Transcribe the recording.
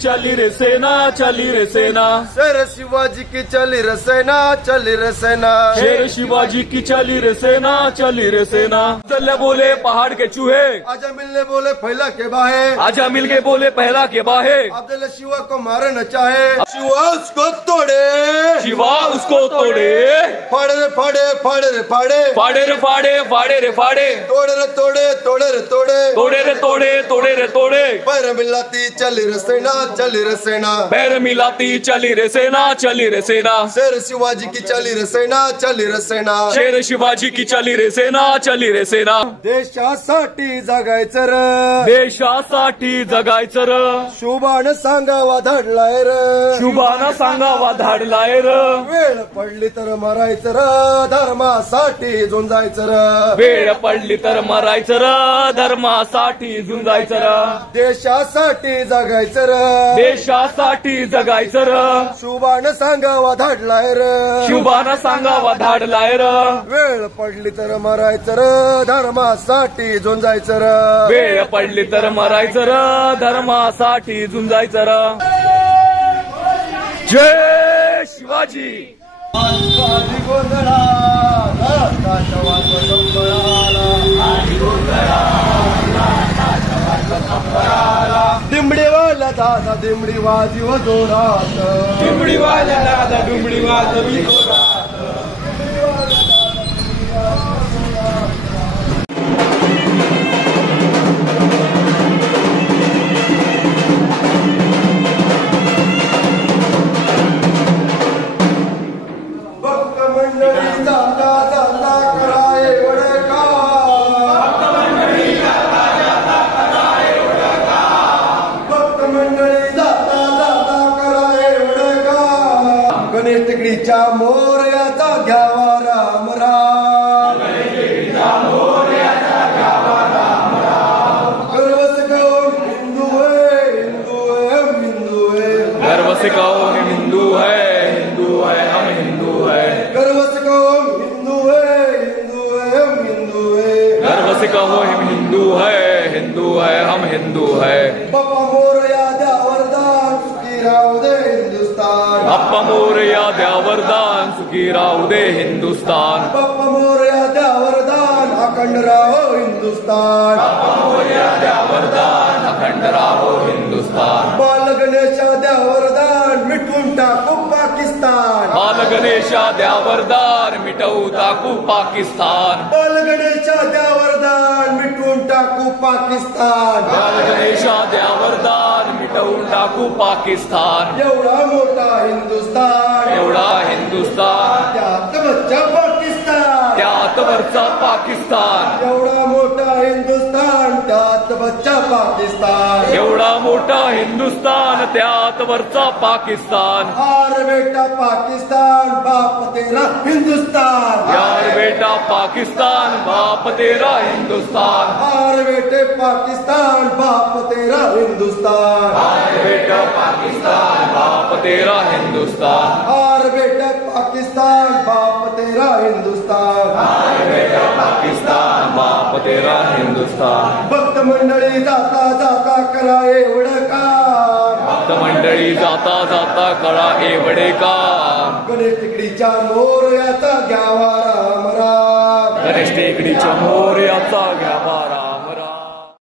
चली रे सेना, चली रे सेना। शेर शिवाजी की चली रे सेना, चली रे सेना। शेर शिवाजी की चली रे सेना, चली रे सेना। अब्दुल्ला बोले पहाड़ के चूहे, आजा मिलने बोले फैला के बाहे, आजा मिल के बोले पहला के बाहे। अब्दुल्ला शिवा को मारे न चाहे, शिवा उसको तोड़े, शिवा उसको तोड़े। फाड़े रे फाड़े, फाड़े रे फाड़े, फाड़े रे फाड़े, फाड़े रे फाड़े। तोड़े रे तोड़े, तोड़े रे तोड़े, तोड़े रे तोड़े, तोड़े रे तोड़े। पैर मिलाती चली रे सेना, चली रे सेना। पैर मिलाती चली रे सेना, चली रे सेना। शेर शिवाजी की चली रे सेना, चली रे सेना। शेर शिवाजी की चली रे सेना, चली रे सेना। देशासाठी जगायचं र, देशासाठी जगायचं र। शुभान सांगावा धाडलाय र, शुभानं सांगावा धाडलाय र। वेळ पडली तर मरायचं र, धर्मासाठी झुंजायचं र। वेळ पडली तर मरायचं र, धर्मासाठी झुंजायचं र। देशासाठी जगायचं र, देशासाठी जगायचं र। शुभान सांगावा धाडलाय र, शुभानं सांगावा धाडलाय र। वेळ पडली तर मरायचं र, धर्मासाठी झुंजायचं र। वेळ पडली तर मरायचं र, धर्मासाठी झुंजायचं र। जय शिवाजी। दिमडीवाला दादा दिमडी वाजी व जोरात, दिमडीवाला दादा दिमडी वाजवी जोरात। भक्त मंडळी जाता जाता कराय वडका, भक्त मंडळी जाता जाता कराय वडका। गणेश टेकडीच्या मोरयाचा घ्यावा राम राम, गर्व सगळं हिंदू है, हिंदू है, हिंदू है। गर्व से कहो हम हिंदू है, हिंदू है, हम हिंदू है। गर्व से कहो हम हिंदू है, हिंदू है, हम हिंदू है। गर्व से कहो हम हिंदू है, हिंदू है, हम हिंदू है। बाप्पा मोरया द्या वरदान, सुखी राहू दे हिंदुस्तान। बाप्पा मोरया द्या वरदान, सुखी राहू दे हिंदुस्तान। बाप्पा मोरया द्या वरदान, अखंड राहो हिंदुस्तान। बाप्पा मोरया द्या वरदान, अखंड राहो हिंदुस्तान। बाल गणेशा द्या वरदान, मिटवून टाकू पाकिस्तान। बाल गणेशा द्या वरदान, मिटवू टाकू पाकिस्तान। बाल गणेशा द्या वरदान, मिटवून टाकू पाकिस्तान। बाल गणेशा द्या वरदान, मिटवून टाकू पाकिस्तान। एवढा मोठा हिंदुस्तान, एवढा हिंदुस्तान, त्यात बच्चा पाकिस्तान। त्यात वरचा पाकिस्तान। एवढा मोठा हिंदुस्तान, त्यात बच्चा पाकिस्तान। एवढा मोठा हिंदुस्तान, त्यात वरचा पाकिस्तान। हार बेटा पाकिस्तान, बाप तेरा हिंदुस्तान। यार बेटा पाकिस्तान, बाप तेरा हिंदुस्तान। हार बेटे पाकिस्तान, बाप तेरा हिंदुस्तान। यार बेटा पाकिस्तान, बाप तेरा हिंदुस्तान। हार बेटा पाकिस्तान, बाप तेरा हिंदुस्तान। यार बेटा पाकिस्तान, बाप तेरा हिंदुस्तान। भक्त मंडळी जाता जाता करा एवढं काम, भक्त मंडळी जाता जाता कळा एवढे काम। गणेश टेकडीच्या मोरयाचा घ्यावा राम राम। गणेश टेकडीच्या मोरयाचा घ्या